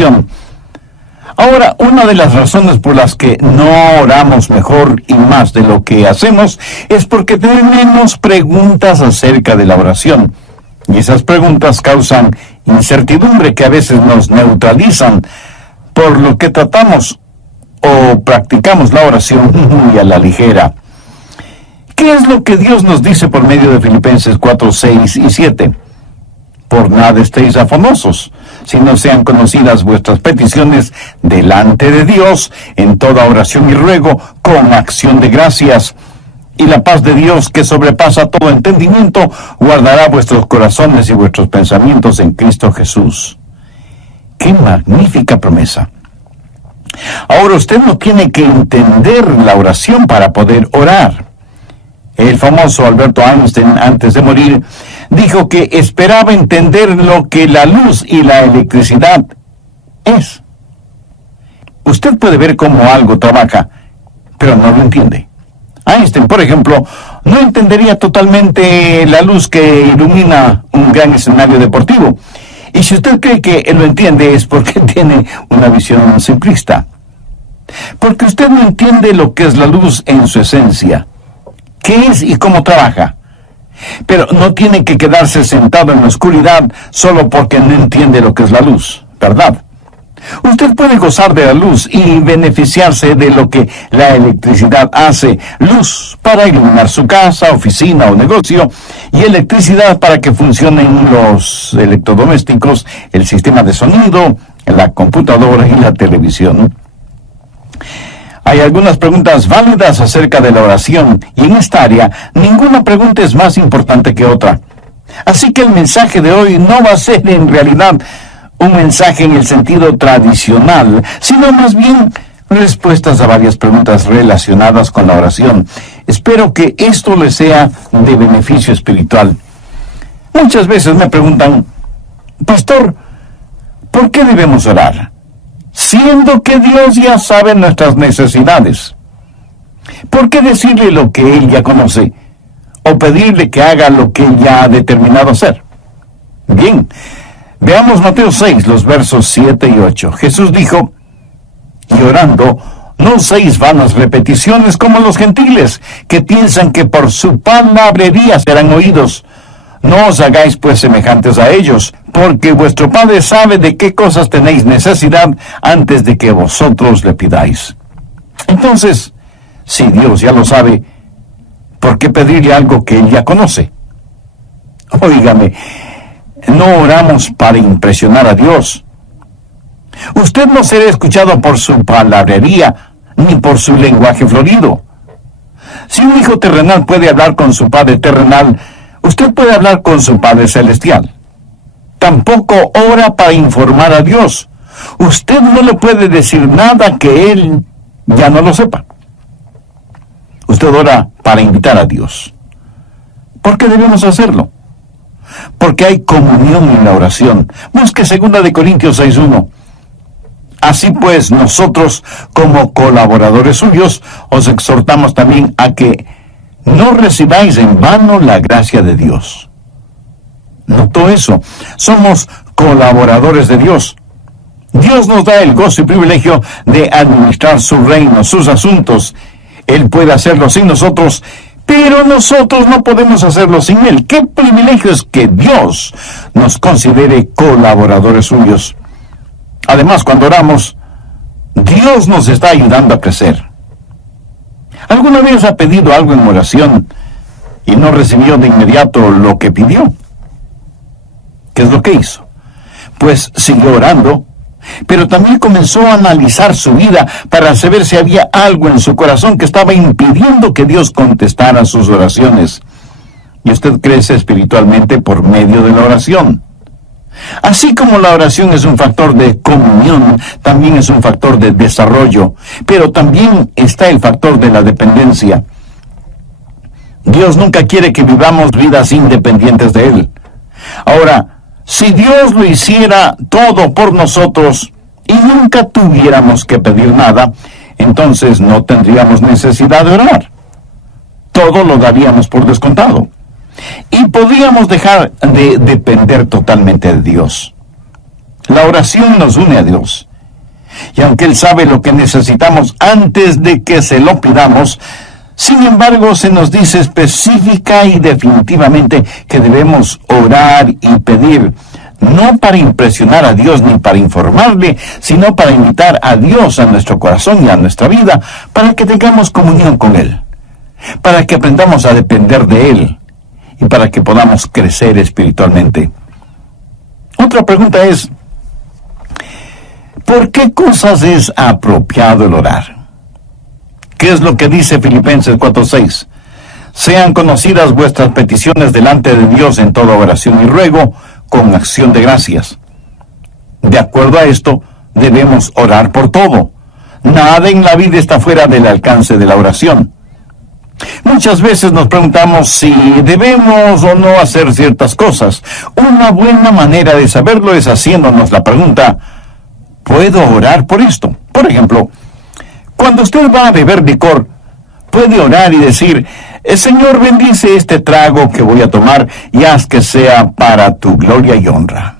oración. Ahora, una de las razones por las que no oramos mejor y más de lo que hacemos es porque tenemos preguntas acerca de la oración. Y esas preguntas causan incertidumbre que a veces nos neutralizan, por lo que tratamos o practicamos la oración muy a la ligera. ¿Qué es lo que Dios nos dice por medio de Filipenses 4, 6 y 7? Por nada estéis afanosos, sino sean conocidas vuestras peticiones delante de Dios en toda oración y ruego con acción de gracias. Y la paz de Dios, que sobrepasa todo entendimiento, guardará vuestros corazones y vuestros pensamientos en Cristo Jesús. ¡Qué magnífica promesa! Ahora usted no tiene que entender la oración para poder orar. El famoso Alberto Einstein, antes de morir, dijo que esperaba entender lo que la luz y la electricidad es. Usted puede ver cómo algo trabaja, pero no lo entiende. Einstein, por ejemplo, no entendería totalmente la luz que ilumina un gran escenario deportivo. Y si usted cree que él lo entiende, es porque tiene una visión simplista. Porque usted no entiende lo que es la luz en su esencia, qué es y cómo trabaja. Pero no tiene que quedarse sentado en la oscuridad solo porque no entiende lo que es la luz, ¿verdad? Usted puede gozar de la luz y beneficiarse de lo que la electricidad hace. Luz para iluminar su casa, oficina o negocio, y electricidad para que funcionen los electrodomésticos, el sistema de sonido, la computadora y la televisión. Hay algunas preguntas válidas acerca de la oración, y en esta área ninguna pregunta es más importante que otra. Así que el mensaje de hoy no va a ser en realidad un mensaje en el sentido tradicional, sino más bien respuestas a varias preguntas relacionadas con la oración. Espero que esto les sea de beneficio espiritual. Muchas veces me preguntan, Pastor, ¿por qué debemos orar? Siendo que Dios ya sabe nuestras necesidades. ¿Por qué decirle lo que Él ya conoce? O pedirle que haga lo que Él ya ha determinado hacer. Bien, veamos Mateo 6, los versos 7 y 8. Jesús dijo, y orando, no uséis vanas repeticiones como los gentiles, que piensan que por su palabrería serán oídos. No os hagáis pues semejantes a ellos, porque vuestro Padre sabe de qué cosas tenéis necesidad antes de que vosotros le pidáis. Entonces, si Dios ya lo sabe, ¿por qué pedirle algo que Él ya conoce? Óigame, no oramos para impresionar a Dios. Usted no será escuchado por su palabrería, ni por su lenguaje florido. Si un hijo terrenal puede hablar con su padre terrenal, usted puede hablar con su Padre Celestial. Tampoco ora para informar a Dios. Usted no le puede decir nada que Él ya no lo sepa. Usted ora para invitar a Dios. ¿Por qué debemos hacerlo? Porque hay comunión en la oración. Busque 2 Corintios 6:1. Así pues, nosotros, como colaboradores suyos, os exhortamos también a que no recibáis en vano la gracia de Dios. ¿Notó eso? Somos colaboradores de Dios. Dios nos da el gozo y privilegio de administrar su reino, sus asuntos. Él puede hacerlo sin nosotros, pero nosotros no podemos hacerlo sin Él. ¡Qué privilegio es que Dios nos considere colaboradores suyos! Además, cuando oramos, Dios nos está ayudando a crecer. ¿Alguna vez ha pedido algo en oración y no recibió de inmediato lo que pidió? ¿Qué es lo que hizo? Pues siguió orando, pero también comenzó a analizar su vida para saber si había algo en su corazón que estaba impidiendo que Dios contestara sus oraciones. Y usted crece espiritualmente por medio de la oración. Así como la oración es un factor de comunión, también es un factor de desarrollo, pero también está el factor de la dependencia. Dios nunca quiere que vivamos vidas independientes de Él. Ahora, si Dios lo hiciera todo por nosotros y nunca tuviéramos que pedir nada, entonces no tendríamos necesidad de orar. Todo lo daríamos por descontado. Y podríamos dejar de depender totalmente de Dios. La oración nos une a Dios. Y aunque Él sabe lo que necesitamos antes de que se lo pidamos, sin embargo se nos dice específica y definitivamente que debemos orar y pedir, no para impresionar a Dios ni para informarle, sino para invitar a Dios a nuestro corazón y a nuestra vida, para que tengamos comunión con Él, para que aprendamos a depender de Él y para que podamos crecer espiritualmente. Otra pregunta es, ¿por qué cosas es apropiado el orar? ¿Qué es lo que dice Filipenses 4:6? Sean conocidas vuestras peticiones delante de Dios en toda oración y ruego, con acción de gracias. De acuerdo a esto, debemos orar por todo. Nada en la vida está fuera del alcance de la oración. Muchas veces nos preguntamos si debemos o no hacer ciertas cosas. Una buena manera de saberlo es haciéndonos la pregunta, ¿puedo orar por esto? Por ejemplo, cuando usted va a beber licor, puede orar y decir, Señor, bendice este trago que voy a tomar y haz que sea para tu gloria y honra.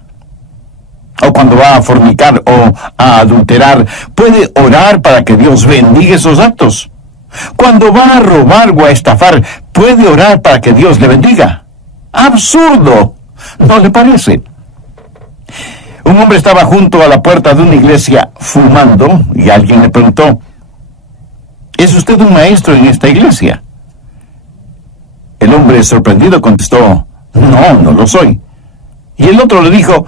O cuando va a fornicar o a adulterar, puede orar para que Dios bendiga esos actos. Cuando va a robar o a estafar, puede orar para que Dios le bendiga. ¡Absurdo! ¿No le parece? Un hombre estaba junto a la puerta de una iglesia fumando y alguien le preguntó, ¿es usted un maestro en esta iglesia? El hombre sorprendido contestó, no lo soy. Y el otro le dijo,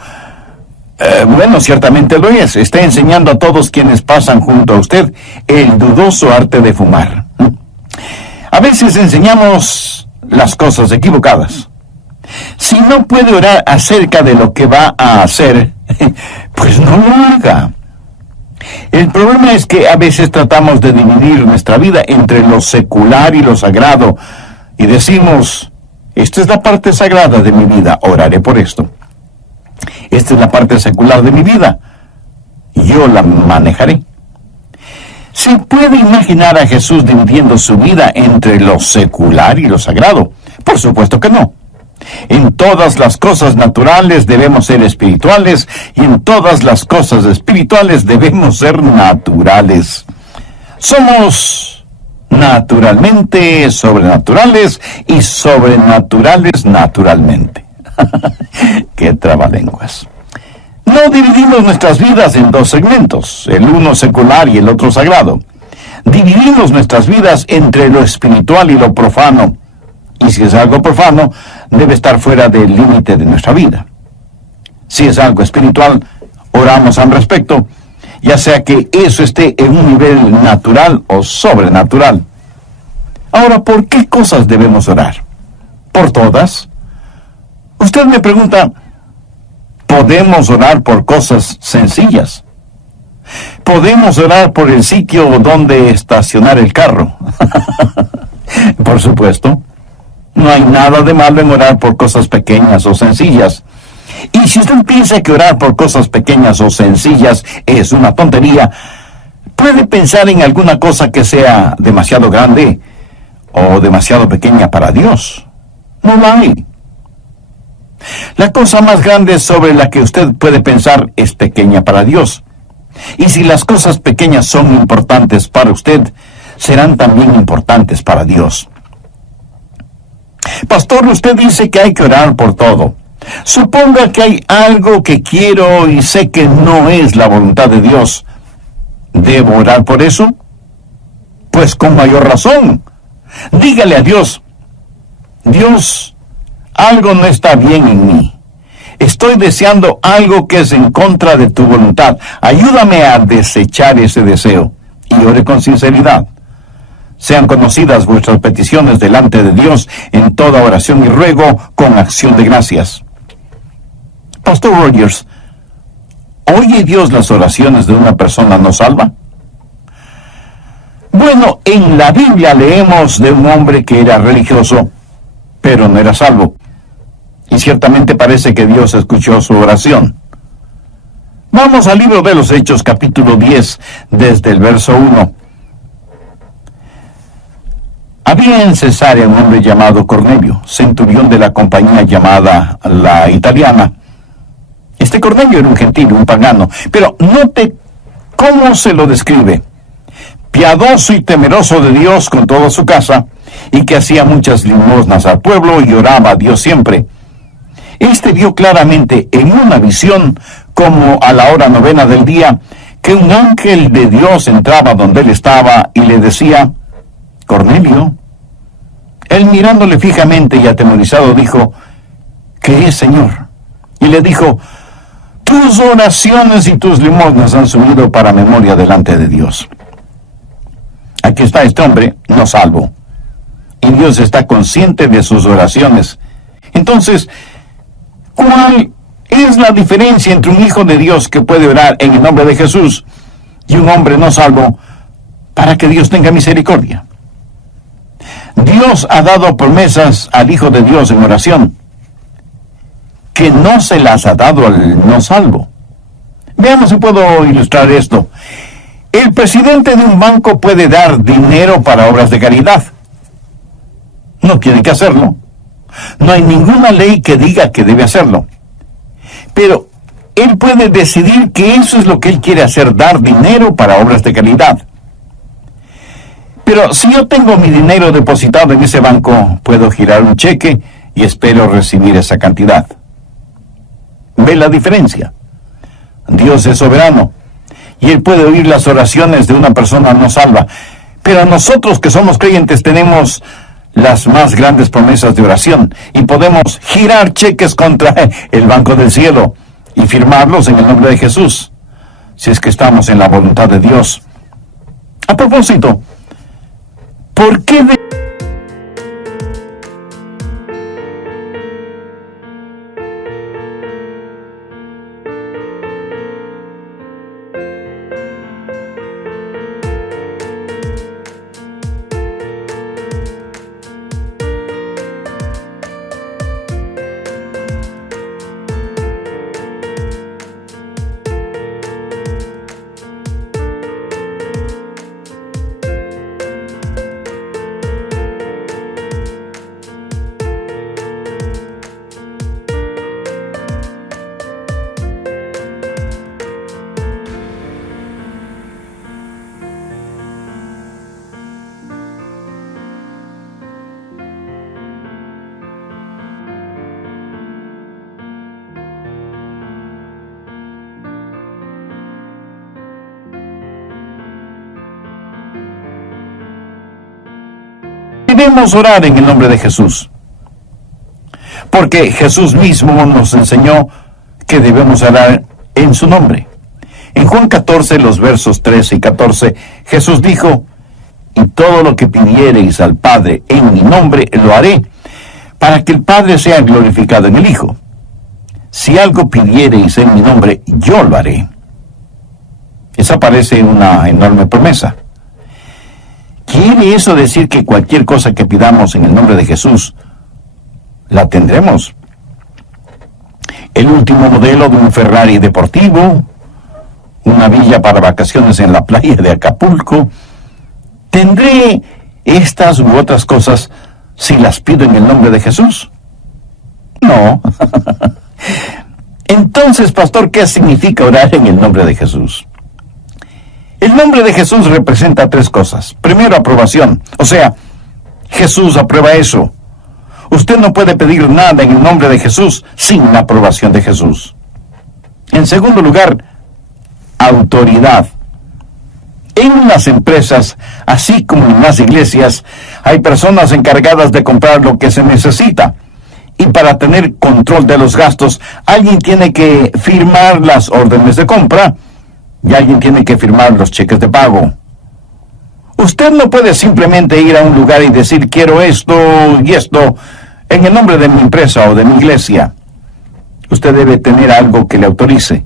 bueno, ciertamente lo es. Está enseñando a todos quienes pasan junto a usted el dudoso arte de fumar. A veces enseñamos las cosas equivocadas. Si no puede orar acerca de lo que va a hacer, pues no lo haga. El problema es que a veces tratamos de dividir nuestra vida entre lo secular y lo sagrado, y decimos, esta es la parte sagrada de mi vida, oraré por esto. Esta es la parte secular de mi vida, yo la manejaré. ¿Se puede imaginar a Jesús dividiendo su vida entre lo secular y lo sagrado? Por supuesto que no. En todas las cosas naturales debemos ser espirituales y en todas las cosas espirituales debemos ser naturales. Somos naturalmente sobrenaturales y sobrenaturales naturalmente. ¡Qué trabalenguas! No dividimos nuestras vidas en dos segmentos, el uno secular y el otro sagrado. Dividimos nuestras vidas entre lo espiritual y lo profano. Y si es algo profano, debe estar fuera del límite de nuestra vida. Si es algo espiritual, oramos al respecto, ya sea que eso esté en un nivel natural o sobrenatural. Ahora, ¿por qué cosas debemos orar? ¿Por todas? Usted me pregunta, ¿podemos orar por cosas sencillas? ¿Podemos orar por el sitio donde estacionar el carro? Por supuesto. No hay nada de malo en orar por cosas pequeñas o sencillas. Y si usted piensa que orar por cosas pequeñas o sencillas es una tontería, puede pensar en alguna cosa que sea demasiado grande o demasiado pequeña para Dios. No la hay. La cosa más grande sobre la que usted puede pensar es pequeña para Dios. Y si las cosas pequeñas son importantes para usted, serán también importantes para Dios. Pastor, usted dice que hay que orar por todo. Suponga que hay algo que quiero y sé que no es la voluntad de Dios. ¿Debo orar por eso? Pues con mayor razón. Dígale a Dios, Dios, algo no está bien en mí. Estoy deseando algo que es en contra de tu voluntad. Ayúdame a desechar ese deseo. Y ore con sinceridad. Sean conocidas vuestras peticiones delante de Dios en toda oración y ruego con acción de gracias. Pastor Rogers, ¿oye Dios las oraciones de una persona no salva? Bueno, en la Biblia leemos de un hombre que era religioso, pero no era salvo. Y ciertamente parece que Dios escuchó su oración. Vamos al libro de los Hechos, capítulo 10, desde el verso 1. Había en Cesarea un hombre llamado Cornelio, centurión de la compañía llamada La Italiana. Este Cornelio era un gentil, un pagano, pero note cómo se lo describe. Piadoso y temeroso de Dios con toda su casa, y que hacía muchas limosnas al pueblo y oraba a Dios siempre. Este vio claramente en una visión, como a la hora 9 del día, que un ángel de Dios entraba donde él estaba y le decía: Cornelio. Él, mirándole fijamente y atemorizado, dijo: ¿Qué es, Señor? Y le dijo: tus oraciones y tus limosnas han subido para memoria delante de Dios. Aquí está este hombre, no salvo, y Dios está consciente de sus oraciones. Entonces, ¿cuál es la diferencia entre un hijo de Dios que puede orar en el nombre de Jesús y un hombre no salvo para que Dios tenga misericordia? Dios ha dado promesas al Hijo de Dios en oración que no se las ha dado al no salvo. Veamos si puedo ilustrar esto. El presidente de un banco puede dar dinero para obras de caridad. No tiene que hacerlo. No hay ninguna ley que diga que debe hacerlo. Pero él puede decidir que eso es lo que él quiere hacer, dar dinero para obras de caridad. Pero si yo tengo mi dinero depositado en ese banco, puedo girar un cheque y espero recibir esa cantidad. ¿Ve la diferencia? Dios es soberano y Él puede oír las oraciones de una persona no salva. Pero nosotros que somos creyentes tenemos las más grandes promesas de oración y podemos girar cheques contra el Banco del Cielo y firmarlos en el nombre de Jesús, si es que estamos en la voluntad de Dios. A propósito, ¿por qué debemos orar en el nombre de Jesús? Porque Jesús mismo nos enseñó que debemos orar en su nombre. En Juan 14, los versos 13 y 14, Jesús dijo: y todo lo que pidiereis al Padre en mi nombre, lo haré, para que el Padre sea glorificado en el Hijo. Si algo pidiereis en mi nombre, yo lo haré. Esa parece una enorme promesa. ¿Quiere eso decir que cualquier cosa que pidamos en el nombre de Jesús, la tendremos? El último modelo de un Ferrari deportivo, una villa para vacaciones en la playa de Acapulco. ¿Tendré estas u otras cosas si las pido en el nombre de Jesús? No. Entonces, pastor, ¿qué significa orar en el nombre de Jesús? El nombre de Jesús representa tres cosas. Primero, aprobación. O sea, Jesús aprueba eso. Usted no puede pedir nada en el nombre de Jesús sin la aprobación de Jesús. En segundo lugar, autoridad. En las empresas, así como en las iglesias, hay personas encargadas de comprar lo que se necesita. Y para tener control de los gastos, alguien tiene que firmar las órdenes de compra y alguien tiene que firmar los cheques de pago. Usted no puede simplemente ir a un lugar y decir: quiero esto y esto en el nombre de mi empresa o de mi iglesia. Usted debe tener algo que le autorice.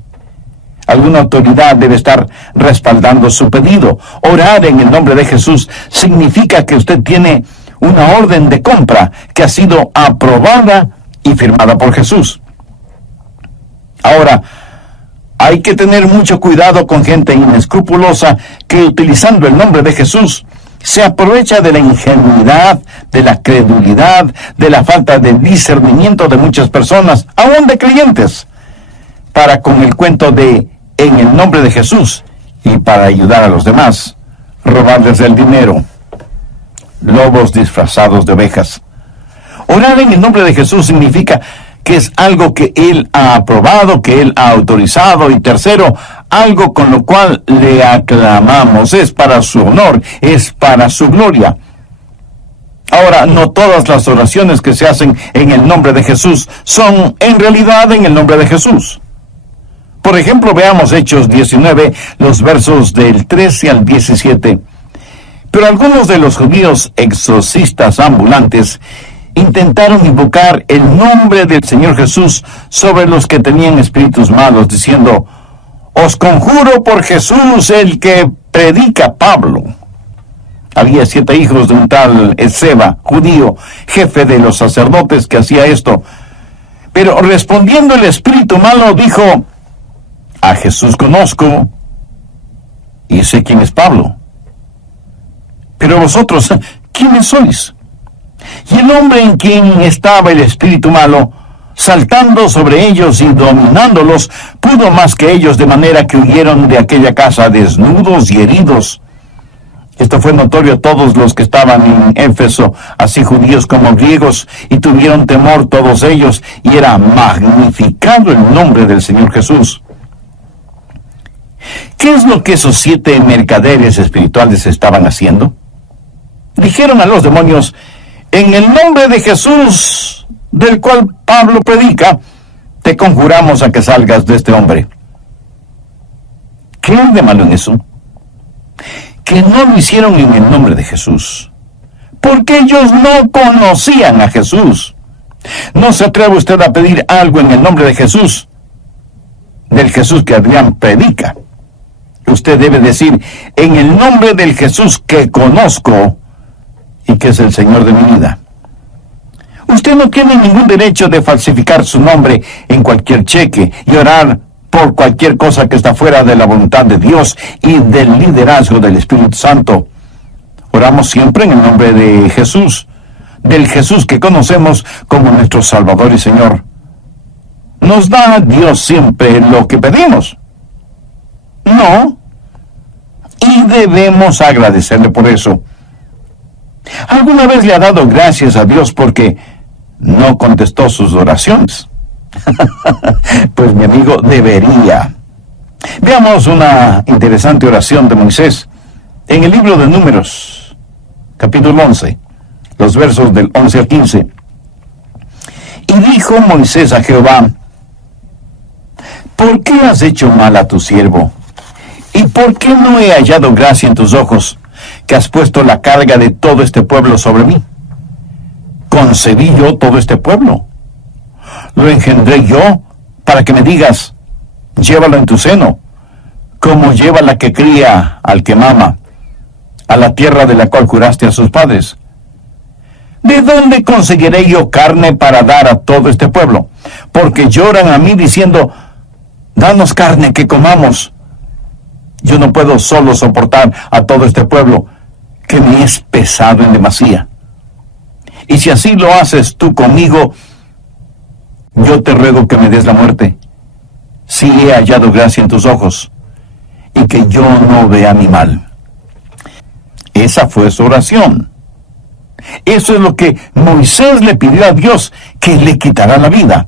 Alguna autoridad debe estar respaldando su pedido. Orar en el nombre de Jesús significa que usted tiene una orden de compra que ha sido aprobada y firmada por Jesús. Ahora, hay que tener mucho cuidado con gente inescrupulosa que, utilizando el nombre de Jesús, se aprovecha de la ingenuidad, de la credulidad, de la falta de discernimiento de muchas personas, aún de creyentes, para con el cuento de en el nombre de Jesús y para ayudar a los demás, robarles el dinero. Lobos disfrazados de ovejas. Orar en el nombre de Jesús significa que es algo que Él ha aprobado, que Él ha autorizado, y tercero, algo con lo cual le aclamamos. Es para su honor, es para su gloria. Ahora, no todas las oraciones que se hacen en el nombre de Jesús son en realidad en el nombre de Jesús. Por ejemplo, veamos Hechos 19, los versos del 13 al 17. Pero algunos de los judíos exorcistas ambulantes intentaron invocar el nombre del Señor Jesús sobre los que tenían espíritus malos, diciendo: os conjuro por Jesús, el que predica Pablo. Había 7 hijos de un tal Esceva, judío, jefe de los sacerdotes, que hacía esto. Pero respondiendo el espíritu malo, dijo: a Jesús conozco, y sé quién es Pablo. Pero vosotros, ¿quiénes sois? Y el hombre en quien estaba el espíritu malo, saltando sobre ellos y dominándolos, pudo más que ellos, de manera que huyeron de aquella casa desnudos y heridos. Esto fue notorio a todos los que estaban en Éfeso, así judíos como griegos, y tuvieron temor todos ellos, y era magnificado el nombre del Señor Jesús. ¿Qué es lo que esos 7 mercaderes espirituales estaban haciendo? Dijeron a los demonios: en el nombre de Jesús, del cual Pablo predica, te conjuramos a que salgas de este hombre. ¿Qué hay de malo en eso? Que no lo hicieron en el nombre de Jesús, porque ellos no conocían a Jesús. No se atreve usted a pedir algo en el nombre de Jesús, del Jesús que Adrián predica. Usted debe decir: en el nombre del Jesús que conozco y que es el Señor de mi vida. Usted no tiene ningún derecho de falsificar su nombre en cualquier cheque y orar por cualquier cosa que está fuera de la voluntad de Dios y del liderazgo del Espíritu Santo. Oramos siempre en el nombre de Jesús, del Jesús que conocemos como nuestro Salvador y Señor. ¿Nos da Dios siempre lo que pedimos? No. Y debemos agradecerle por eso. ¿Alguna vez le ha dado gracias a Dios porque no contestó sus oraciones? Pues mi amigo, debería. Veamos una interesante oración de Moisés en el libro de Números, capítulo 11, los versos del 11 al 15. Y dijo Moisés a Jehová: ¿por qué has hecho mal a tu siervo? ¿Y por qué no he hallado gracia en tus ojos, que has puesto la carga de todo este pueblo sobre mí? ¿Concebí yo todo este pueblo? ¿Lo engendré yo para que me digas: llévalo en tu seno, como lleva la que cría al que mama, a la tierra de la cual juraste a sus padres? ¿De dónde conseguiré yo carne para dar a todo este pueblo? Porque lloran a mí diciendo: danos carne que comamos. Yo no puedo solo soportar a todo este pueblo, que me es pesado en demasía. Y si así lo haces tú conmigo, yo te ruego que me des la muerte, si he hallado gracia en tus ojos, y que yo no vea mi mal. Esa fue su oración. Eso es lo que Moisés le pidió a Dios, que le quitará la vida.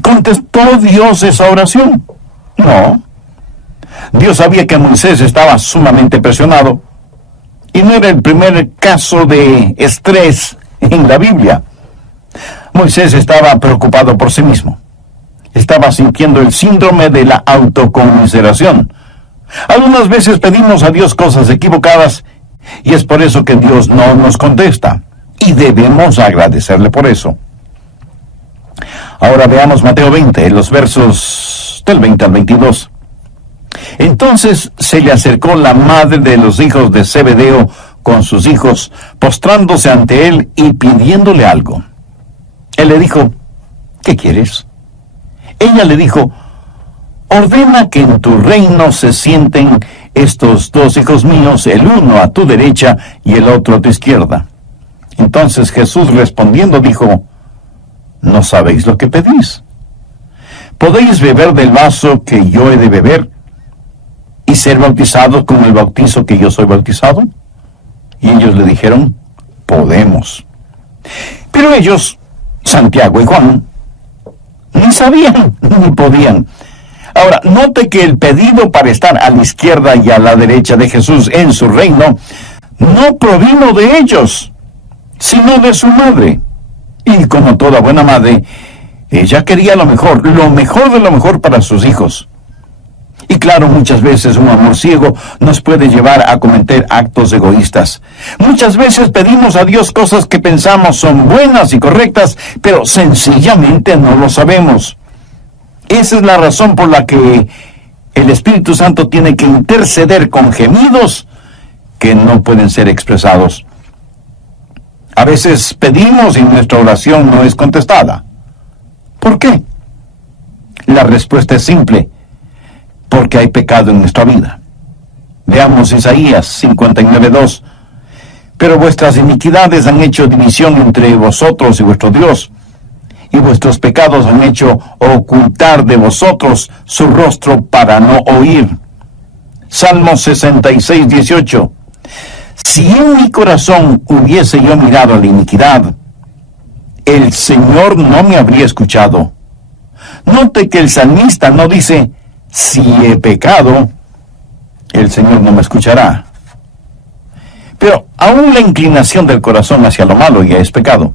¿Contestó Dios esa oración? No. Dios sabía que Moisés estaba sumamente presionado, y no era el primer caso de estrés en la Biblia. Moisés estaba preocupado por sí mismo. Estaba sintiendo el síndrome de la autoconmiseración. Algunas veces pedimos a Dios cosas equivocadas, y es por eso que Dios no nos contesta, y debemos agradecerle por eso. Ahora veamos Mateo 20, los versos del 20 al 22. Entonces se le acercó la madre de los hijos de Zebedeo con sus hijos, postrándose ante él y pidiéndole algo. Él le dijo: ¿qué quieres? Ella le dijo: ordena que en tu reino se sienten estos 2 hijos míos, el uno a tu derecha y el otro a tu izquierda. Entonces Jesús respondiendo dijo: no sabéis lo que pedís. ¿podéis beber del vaso que yo he de beber y ser bautizados con el bautizo que yo soy bautizado? Y ellos le dijeron, podemos. Pero ellos, Santiago y Juan, ni sabían ni podían. Ahora, note que el pedido para estar a la izquierda y a la derecha de Jesús en su reino no provino de ellos, sino de su madre. Y como toda buena madre, ella quería lo mejor de lo mejor para sus hijos. Y claro, muchas veces un amor ciego nos puede llevar a cometer actos egoístas. Muchas veces pedimos a Dios cosas que pensamos son buenas y correctas, pero sencillamente no lo sabemos. Esa es la razón por la que el Espíritu Santo tiene que interceder con gemidos que no pueden ser expresados. A veces pedimos y nuestra oración no es contestada. ¿Por qué? La respuesta es simple: porque hay pecado en nuestra vida. Veamos Isaías 59:2. Pero vuestras iniquidades han hecho división entre vosotros y vuestro Dios, y vuestros pecados han hecho ocultar de vosotros su rostro para no oír. Salmo 66:18. Si en mi corazón hubiese yo mirado a la iniquidad, el Señor no me habría escuchado. Note que el salmista no dice, si he pecado, el Señor no me escuchará. Pero aún la inclinación del corazón hacia lo malo ya es pecado,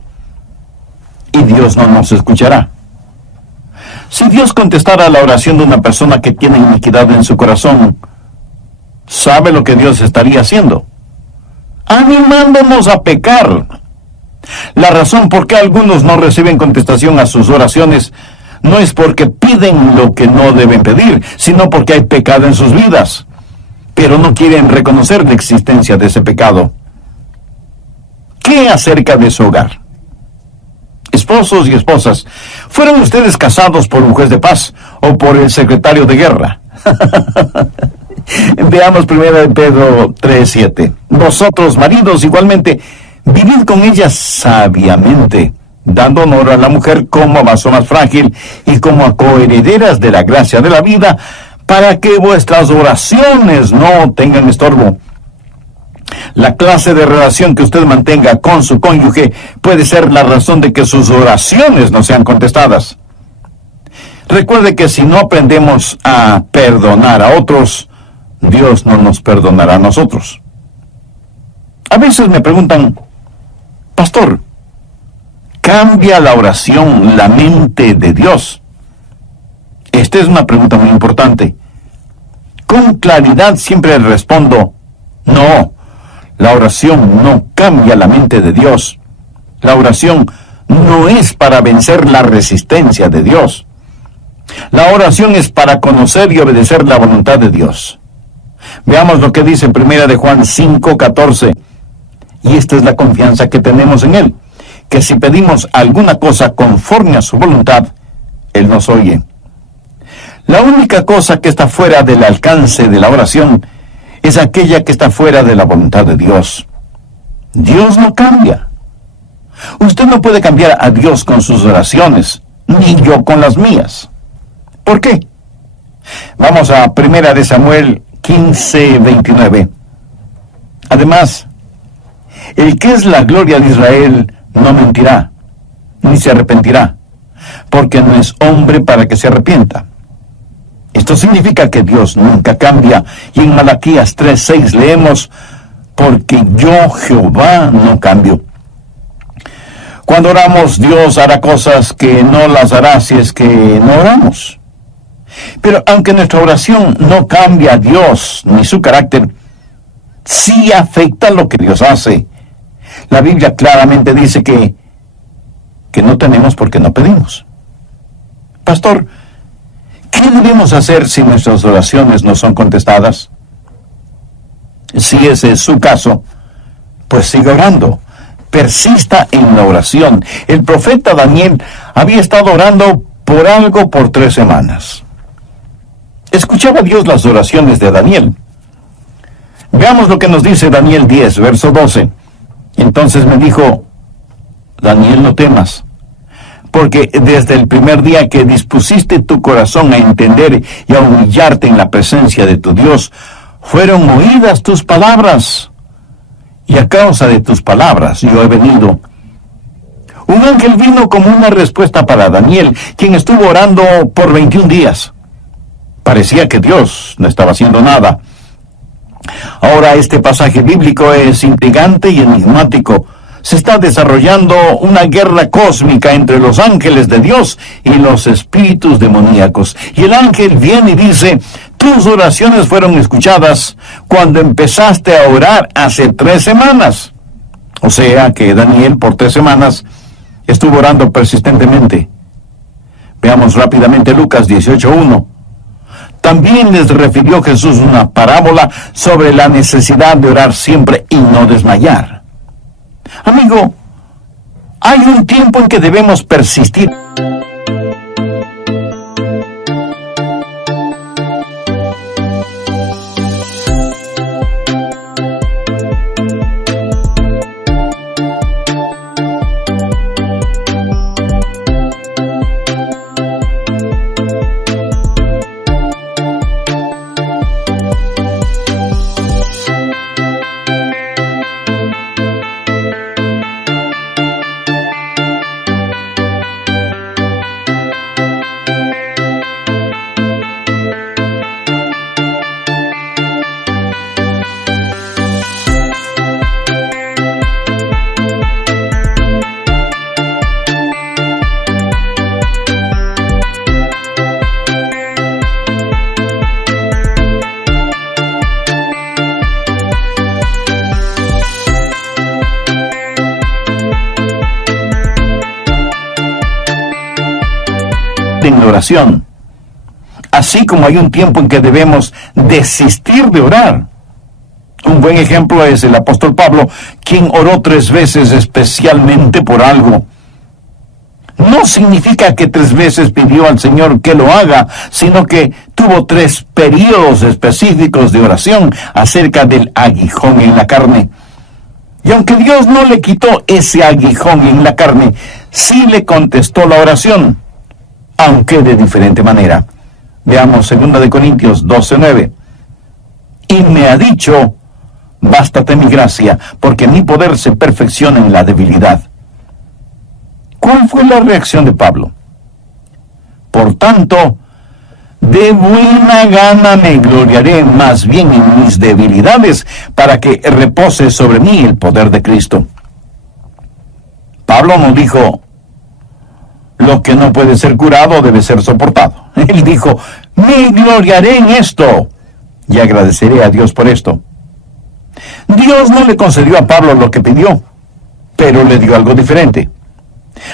y Dios no nos escuchará. Si Dios contestara la oración de una persona que tiene iniquidad en su corazón, ¿sabe lo que Dios estaría haciendo? Animándonos a pecar. La razón por qué algunos no reciben contestación a sus oraciones no es porque piden lo que no deben pedir, sino porque hay pecado en sus vidas, pero no quieren reconocer la existencia de ese pecado. ¿Qué acerca de su hogar? Esposos y esposas, ¿fueron ustedes casados por un juez de paz o por el secretario de guerra? Veamos 1 Pedro 3:7. Vosotros, maridos, igualmente, vivid con ellas sabiamente, dando honor a la mujer como a vaso más frágil y como a coherederas de la gracia de la vida, para que vuestras oraciones no tengan estorbo. La clase de relación que usted mantenga con su cónyuge puede ser la razón de que sus oraciones no sean contestadas. Recuerde que si no aprendemos a perdonar a otros, Dios no nos perdonará a nosotros. A veces me preguntan, pastor, ¿cambia la oración la mente de Dios? Esta es una pregunta muy importante. Con claridad siempre respondo, no, la oración no cambia la mente de Dios. La oración no es para vencer la resistencia de Dios. La oración es para conocer y obedecer la voluntad de Dios. Veamos lo que dice 1 de Juan 5:14. Y esta es la confianza que tenemos en Él, que si pedimos alguna cosa conforme a su voluntad, Él nos oye. La única cosa que está fuera del alcance de la oración es aquella que está fuera de la voluntad de Dios. Dios no cambia. Usted no puede cambiar a Dios con sus oraciones, ni yo con las mías. ¿Por qué? Vamos a 1 de Samuel 15:29. Además, el que es la gloria de Israel no mentirá, ni se arrepentirá, porque no es hombre para que se arrepienta. Esto significa que Dios nunca cambia, y en Malaquías 3:6 leemos, porque yo, Jehová, no cambio. Cuando oramos, Dios hará cosas que no las hará si es que no oramos. Pero aunque nuestra oración no cambia a Dios ni su carácter, sí afecta lo que Dios hace. La Biblia claramente dice que no tenemos porque no pedimos. Pastor, ¿qué debemos hacer si nuestras oraciones no son contestadas? Si ese es su caso, pues siga orando. Persista en la oración. El profeta Daniel había estado orando por algo por 3 semanas. Escuchaba Dios las oraciones de Daniel. Veamos lo que nos dice Daniel 10, verso 12. Entonces me dijo, Daniel, no temas, porque desde el primer día que dispusiste tu corazón a entender y a humillarte en la presencia de tu Dios, fueron oídas tus palabras. Y a causa de tus palabras yo he venido. Un ángel vino como una respuesta para Daniel, quien estuvo orando por 21 días. Parecía que Dios no estaba haciendo nada. Ahora este pasaje bíblico es intrigante y enigmático. Se está desarrollando una guerra cósmica entre los ángeles de Dios y los espíritus demoníacos. Y el ángel viene y dice: tus oraciones fueron escuchadas cuando empezaste a orar hace 3 semanas. O sea que Daniel por 3 semanas estuvo orando persistentemente. Veamos rápidamente Lucas 18:1. También les refirió Jesús una parábola sobre la necesidad de orar siempre y no desmayar. Amigo, hay un tiempo en que debemos persistir. En oración, así como hay un tiempo en que debemos desistir de orar. Un buen ejemplo es el apóstol Pablo, quien oró 3 veces especialmente por algo. No significa que 3 veces pidió al Señor que lo haga, sino que tuvo 3 periodos específicos de oración acerca del aguijón en la carne. Y aunque Dios no le quitó ese aguijón en la carne, sí le contestó la oración, aunque de diferente manera. Veamos 2 Corintios 12:9. Y me ha dicho: bástate mi gracia, porque mi poder se perfecciona en la debilidad. ¿Cuál fue la reacción de Pablo? Por tanto, de buena gana me gloriaré más bien en mis debilidades, para que repose sobre mí el poder de Cristo. Pablo no dijo: lo que no puede ser curado debe ser soportado. Él dijo: me gloriaré en esto y agradeceré a Dios por esto. Dios no le concedió a Pablo lo que pidió, pero le dio algo diferente.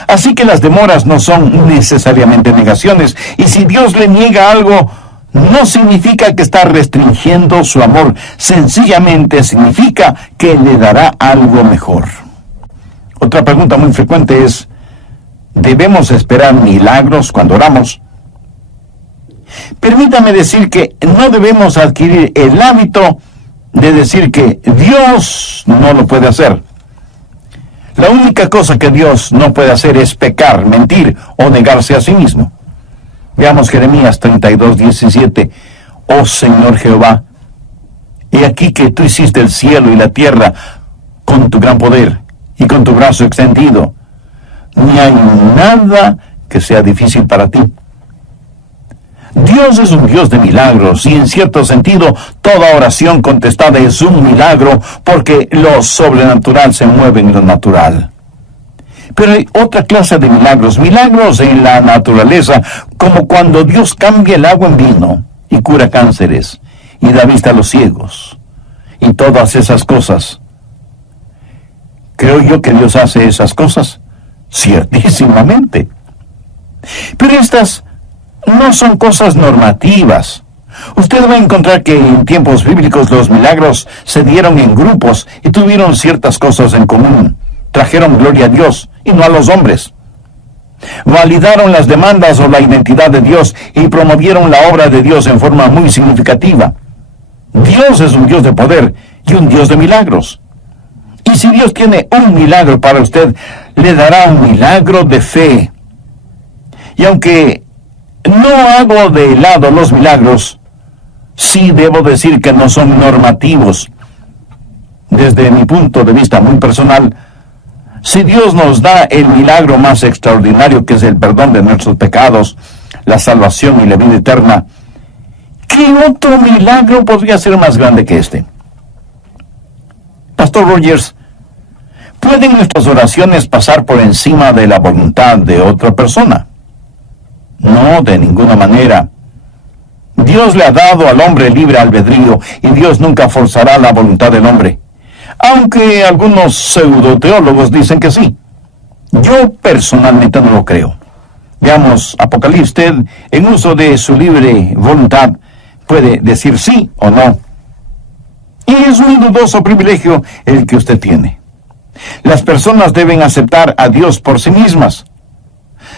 Así que las demoras no son necesariamente negaciones, y si Dios le niega algo, no significa que está restringiendo su amor, sencillamente significa que le dará algo mejor. Otra pregunta muy frecuente es: ¿debemos esperar milagros cuando oramos? Permítame decir que no debemos adquirir el hábito de decir que Dios no lo puede hacer. La única cosa que Dios no puede hacer es pecar, mentir o negarse a sí mismo. Veamos Jeremías 32:17. Oh Señor Jehová, he aquí que tú hiciste el cielo y la tierra con tu gran poder y con tu brazo extendido. Ni hay nada que sea difícil para ti. Dios es un Dios de milagros, y en cierto sentido toda oración contestada es un milagro, porque lo sobrenatural se mueve en lo natural. Pero hay otra clase de milagros, milagros en la naturaleza, como cuando Dios cambia el agua en vino y cura cánceres y da vista a los ciegos y todas esas cosas. ¿Creo yo que Dios hace esas cosas? Ciertísimamente. Pero estas no son cosas normativas. Usted va a encontrar que en tiempos bíblicos los milagros se dieron en grupos y tuvieron ciertas cosas en común. Trajeron gloria a Dios y no a los hombres. Validaron las demandas o la identidad de Dios y promovieron la obra de Dios en forma muy significativa. Dios es un Dios de poder y un Dios de milagros. Y si Dios tiene un milagro para usted, le dará un milagro de fe. Y aunque no hago de lado los milagros, sí debo decir que no son normativos. Desde mi punto de vista muy personal, si Dios nos da el milagro más extraordinario, que es el perdón de nuestros pecados, la salvación y la vida eterna, ¿qué otro milagro podría ser más grande que este? Pastor Rogers, ¿pueden nuestras oraciones pasar por encima de la voluntad de otra persona? No, de ninguna manera. Dios le ha dado al hombre libre albedrío y Dios nunca forzará la voluntad del hombre. Aunque algunos pseudoteólogos dicen que sí. Yo personalmente no lo creo. Veamos, Apocalipsis, usted, en uso de su libre voluntad, puede decir sí o no. Y es un dudoso privilegio el que usted tiene. Las personas deben aceptar a Dios por sí mismas.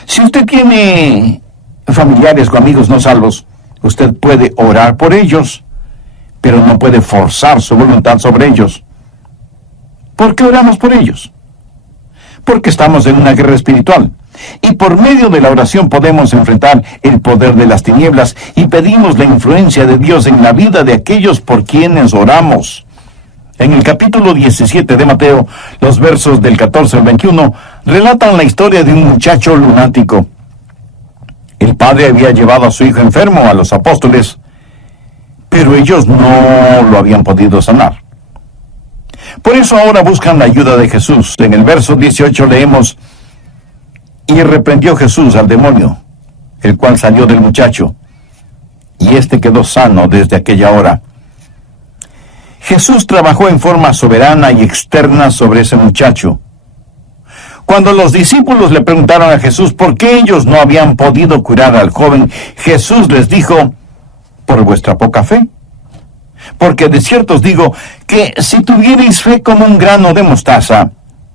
Si usted tiene familiares o amigos no salvos, usted puede orar por ellos, pero no puede forzar su voluntad sobre ellos. ¿Por qué oramos por ellos? Porque estamos en una guerra espiritual. Y por medio de la oración podemos enfrentar el poder de las tinieblas y pedimos la influencia de Dios en la vida de aquellos por quienes oramos. En el capítulo 17 de Mateo, los versos del 14 al 21, relatan la historia de un muchacho lunático. El padre había llevado a su hijo enfermo a los apóstoles, pero ellos no lo habían podido sanar. Por eso ahora buscan la ayuda de Jesús. En el verso 18 leemos: y reprendió Jesús al demonio, el cual salió del muchacho, y éste quedó sano desde aquella hora. Jesús trabajó en forma soberana y externa sobre ese muchacho. Cuando los discípulos le preguntaron a Jesús por qué ellos no habían podido curar al joven, Jesús les dijo: por vuestra poca fe. Porque de cierto os digo que si tuvierais fe como un grano de mostaza,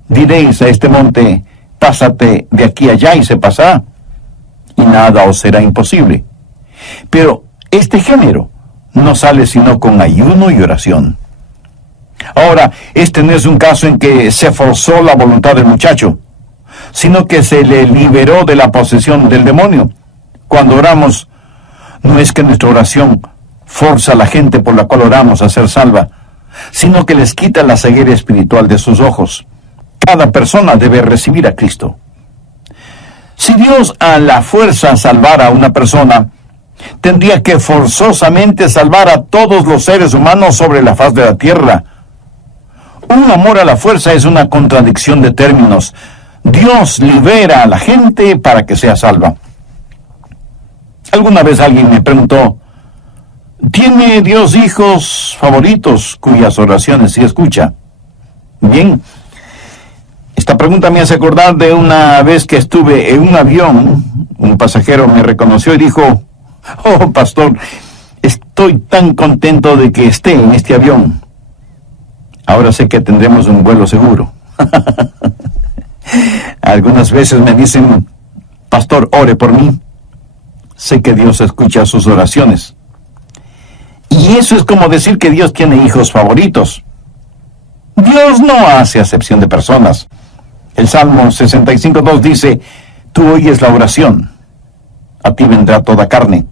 diréis a este monte: pásate de aquí allá, y se pasará, y nada os será imposible. Pero este género no sale sino con ayuno y oración. Ahora, este no es un caso en que se forzó la voluntad del muchacho, sino que se le liberó de la posesión del demonio. Cuando oramos, no es que nuestra oración forza a la gente por la cual oramos a ser salva, sino que les quita la ceguera espiritual de sus ojos. Cada persona debe recibir a Cristo. Si Dios a la fuerza salvara a una persona, tendría que forzosamente salvar a todos los seres humanos sobre la faz de la tierra. Un amor a la fuerza es una contradicción de términos. Dios libera a la gente para que sea salva. Alguna vez alguien me preguntó: ¿tiene Dios hijos favoritos cuyas oraciones sí escucha? Bien, esta pregunta me hace acordar de una vez que estuve en un avión. Un pasajero me reconoció y dijo: oh, pastor, estoy tan contento de que esté en este avión. Ahora sé que tendremos un vuelo seguro. Algunas veces me dicen: pastor, ore por mí. Sé que Dios escucha sus oraciones. Y eso es como decir que Dios tiene hijos favoritos. Dios no hace acepción de personas. El Salmo 65:2 dice: tú oyes la oración, a ti vendrá toda carne.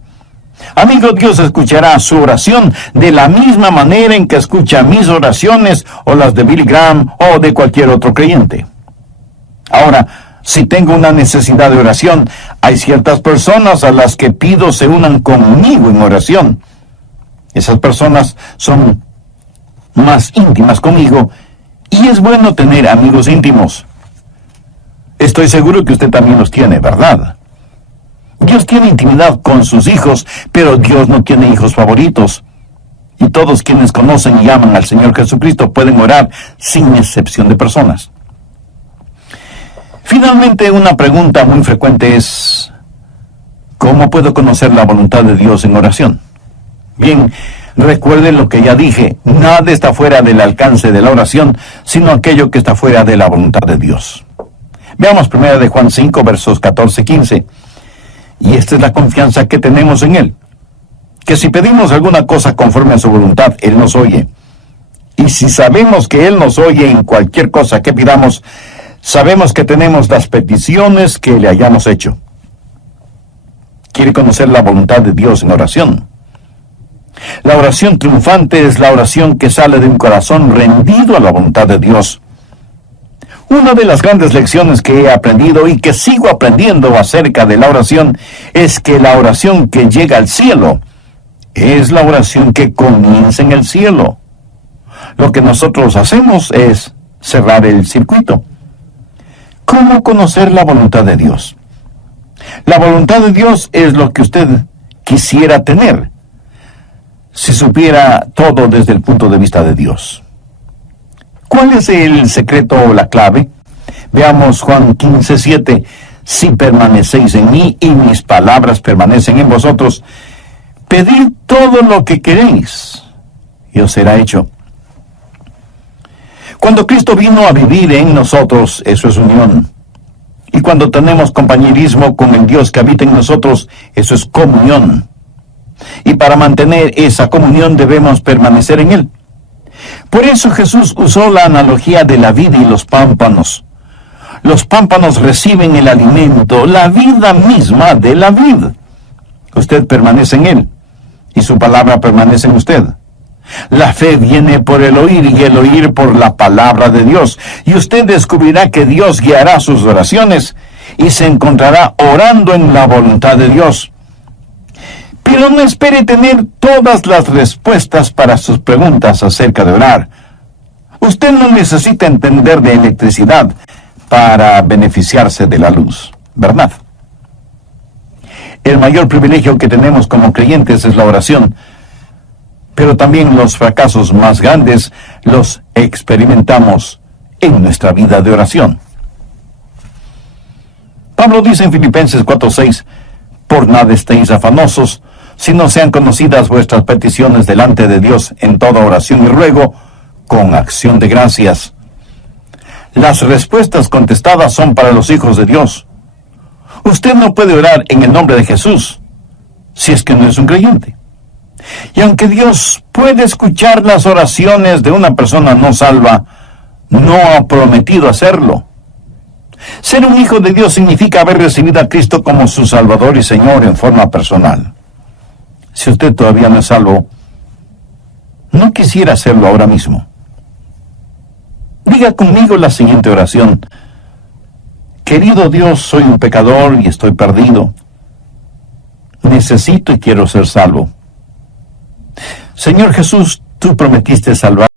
Amigo, Dios escuchará su oración de la misma manera en que escucha mis oraciones o las de Billy Graham o de cualquier otro creyente. Ahora, si tengo una necesidad de oración, hay ciertas personas a las que pido se unan conmigo en oración. Esas personas son más íntimas conmigo y es bueno tener amigos íntimos. Estoy seguro que usted también los tiene, ¿verdad? Dios tiene intimidad con sus hijos, pero Dios no tiene hijos favoritos. Y todos quienes conocen y aman al Señor Jesucristo pueden orar sin excepción de personas. Finalmente, una pregunta muy frecuente es: ¿cómo puedo conocer la voluntad de Dios en oración? Bien, recuerden lo que ya dije: nada está fuera del alcance de la oración, sino aquello que está fuera de la voluntad de Dios. Veamos 1 de Juan 5, versos 14 y 15. Y esta es la confianza que tenemos en Él, que si pedimos alguna cosa conforme a su voluntad, Él nos oye. Y si sabemos que Él nos oye en cualquier cosa que pidamos, sabemos que tenemos las peticiones que le hayamos hecho. quiere conocer la voluntad de Dios en oración. La oración triunfante es la oración que sale de un corazón rendido a la voluntad de Dios. Una de las grandes lecciones que he aprendido y que sigo aprendiendo acerca de la oración es que la oración que llega al cielo es la oración que comienza en el cielo. Lo que nosotros hacemos es cerrar el circuito. ¿Cómo conocer la voluntad de Dios? La voluntad de Dios es lo que usted quisiera tener si supiera todo desde el punto de vista de Dios. ¿Cuál es el secreto o la clave? Veamos Juan 15:7. Si permanecéis en mí y mis palabras permanecen en vosotros, pedid todo lo que queréis y os será hecho. Cuando Cristo vino a vivir en nosotros, eso es unión. Y cuando tenemos compañerismo con el Dios que habita en nosotros, eso es comunión. Y para mantener esa comunión debemos permanecer en Él. Por eso Jesús usó la analogía de la vid y los pámpanos. Los pámpanos reciben el alimento, la vida misma de la vid. Usted permanece en Él, y su palabra permanece en usted. La fe viene por el oír y el oír por la palabra de Dios. Y usted descubrirá que Dios guiará sus oraciones y se encontrará orando en la voluntad de Dios. Pero no espere tener todas las respuestas para sus preguntas acerca de orar. Usted no necesita entender de electricidad para beneficiarse de la luz, ¿verdad? El mayor privilegio que tenemos como creyentes es la oración. Pero también los fracasos más grandes los experimentamos en nuestra vida de oración. Pablo dice en Filipenses 4:6, por nada estéis afanosos, sino sean conocidas vuestras peticiones delante de Dios en toda oración y ruego, con acción de gracias. Las respuestas contestadas son para los hijos de Dios. Usted no puede orar en el nombre de Jesús si es que no es un creyente. Y aunque Dios puede escuchar las oraciones de una persona no salva, no ha prometido hacerlo. Ser un hijo de Dios significa haber recibido a Cristo como su Salvador y Señor en forma personal. Si usted todavía no es salvo, no quisiera hacerlo ahora mismo. Diga conmigo la siguiente oración. Querido Dios, soy un pecador y estoy perdido. Necesito y quiero ser salvo. Señor Jesús, tú prometiste salvar